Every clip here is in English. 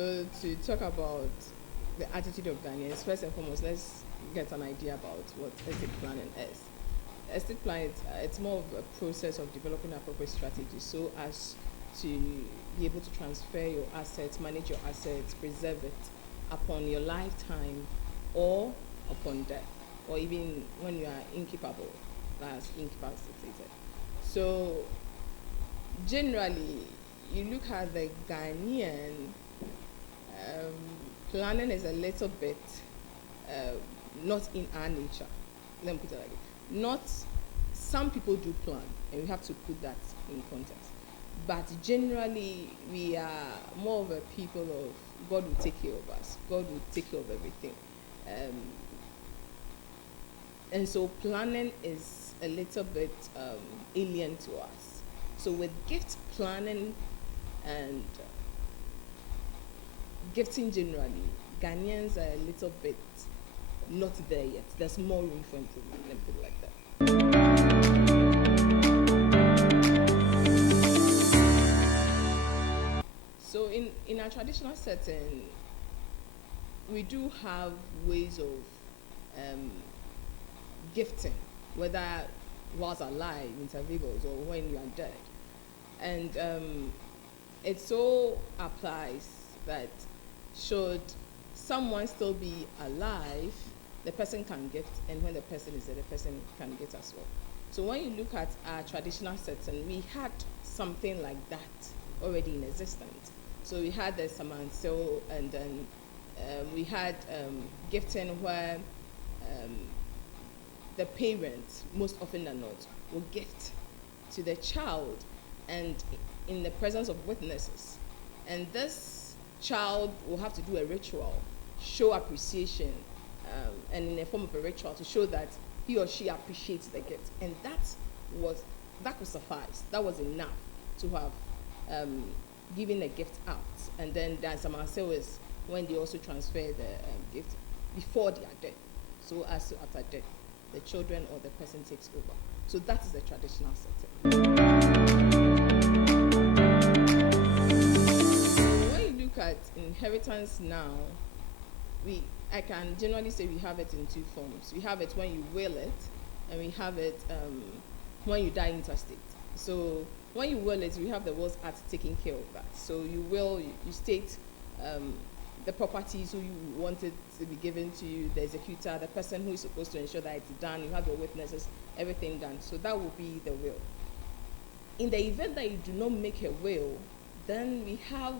So to talk about the attitude of Ghanaians, first and foremost, let's get an idea about what estate planning is. Estate planning, it's more of a process of developing appropriate strategies so as to be able to transfer your assets, manage your assets, preserve it upon your lifetime or upon death, or even when you are incapable, as incapacitated. So generally, you look at the Ghanaian, planning is a little bit not in our nature. Let me put it like that. Not, some people do plan, and we have to put that in context. But generally, we are more of a people of God will take care of us. God will take care of everything. And so planning is a little bit alien to us. So with gift planning and gifting generally, Ghanaians are a little bit not there yet. There's more room for improvement, let me put it like that. So in our traditional setting, we do have ways of gifting, whether whilst alive, intervivals, or when you are dead. And it so applies that should someone still be alive, the person can gift, and when the person is dead, the person can gift as well. So when you look at our traditional setting, we had something like that already in existence. So we had the Samanso, and then we had gifting where the parents, most often than not, will gift to the child and in the presence of witnesses. And this child will have to do a ritual, show appreciation, and in the form of a ritual to show that he or she appreciates the gift. And that would suffice. That was enough to have given a gift out. And then there's some is when they also transfer the gift before they are dead. So as to after death, the children or the person takes over. So that is the traditional setting. So when you look at inheritance now, I can generally say we have it in two forms. We have it when you will it, and we have it when you die intestate. So when you will it, we have the Wills Act taking care of that. So you state the properties who you want it to be given to you, the executor, the person who is supposed to ensure that it's done, you have your witnesses, everything done. So that will be the will. In the event that you do not make a will, then we have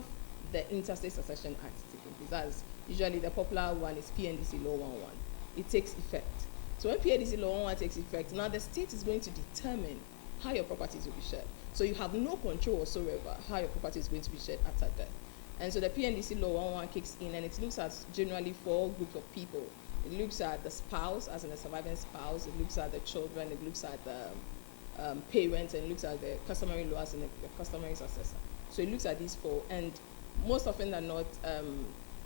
the Interstate Succession Act taking place. That's usually the popular one is PNDC Law 111. It takes effect. So when PNDC Law 111 takes effect, now the state is going to determine how your properties will be shared. So you have no control whatsoever how your property is going to be shared after death. And so the PNDC Law 111 kicks in, and it looks at generally 4 groups of people. It looks at the spouse, as in the surviving spouse. It looks at the children. It looks at the parents, and it looks at the customary law as in the customary successor. So it looks at these 4, and most often than not,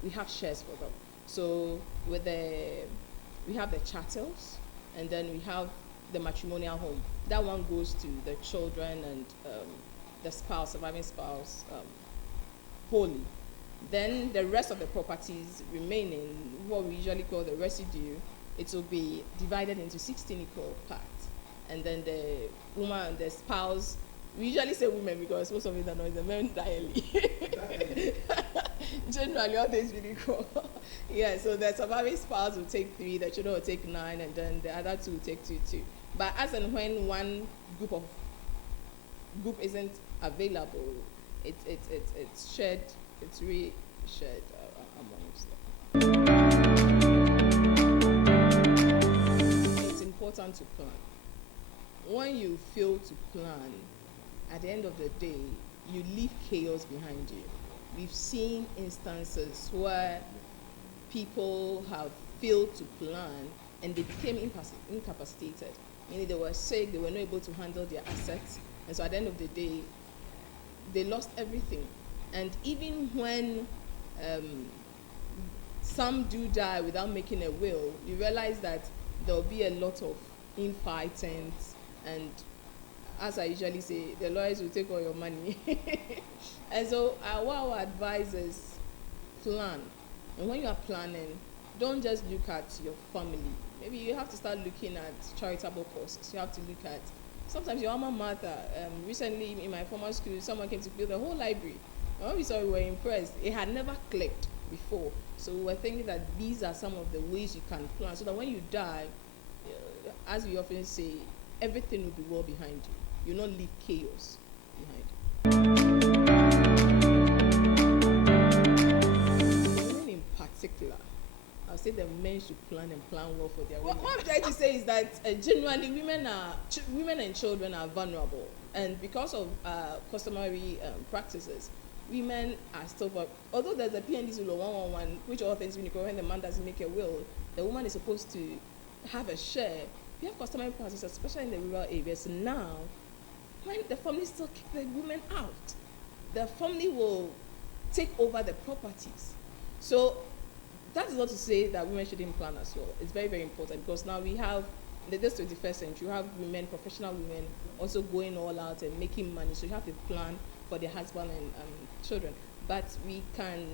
we have shares for them. So we have the chattels, and then we have the matrimonial home. That one goes to the children and the spouse, surviving spouse, wholly. Then the rest of the properties remaining, what we usually call the residue, it will be divided into 16 equal parts. And then the woman, the spouse, we usually say women because most of it are not, the men die early. Generally, all things really equal. Yeah, so the surviving spouse will take 3, the children will take 9, and then the other 2 will take 2. But as and when one group isn't available, it's shared, it's really shared amongst them. It's important to plan. When you fail to plan, at the end of the day, you leave chaos behind you. We've seen instances where people have failed to plan and they became incapacitated. Meaning they were sick, they were not able to handle their assets, and so at the end of the day, they lost everything. And even when some do die without making a will, you realize that there'll be a lot of infighting, and as I usually say, the lawyers will take all your money. And so what our advice is, plan. And when you are planning, don't just look at your family. Maybe you have to start looking at charitable causes. You have to look at sometimes your alma mater. Recently in my former school, someone came to build the whole library. And when we saw, we were impressed. It had never clicked before. So we were thinking that these are some of the ways you can plan, so that when you die, as we often say, everything will be well behind you. You'll not leave chaos behind you. Women in particular, I'll say the men should plan and plan well for their women. What I'm trying to say is that genuinely women and children are vulnerable, and because of customary practices, women are still, although there's a PND's rule 111, which all things when the man doesn't make a will, the woman is supposed to have a share. We have customary practices, especially in the rural areas. Now, when the family still kick the women out, the family will take over the properties. So that is not to say that women shouldn't plan as well. It's very, very important, because now we have, in this 21st century, you have women, professional women, also going all out and making money. So you have to plan for their husband and children. But we can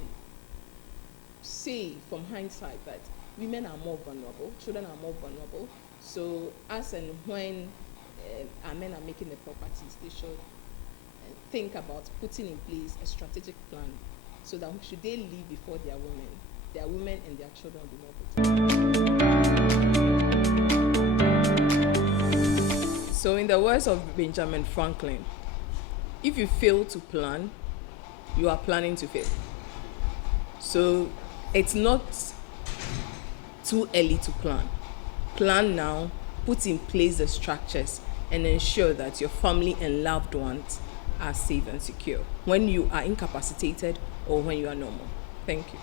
say from hindsight that women are more vulnerable, children are more vulnerable. So as and when our men are making the properties, they should think about putting in place a strategic plan, so that should they leave before their women and their children will be more protected. So in the words of Benjamin Franklin, if you fail to plan, you are planning to fail. So it's not too early to plan. Plan now, put in place the structures, and ensure that your family and loved ones are safe and secure when you are incapacitated or when you are normal. Thank you.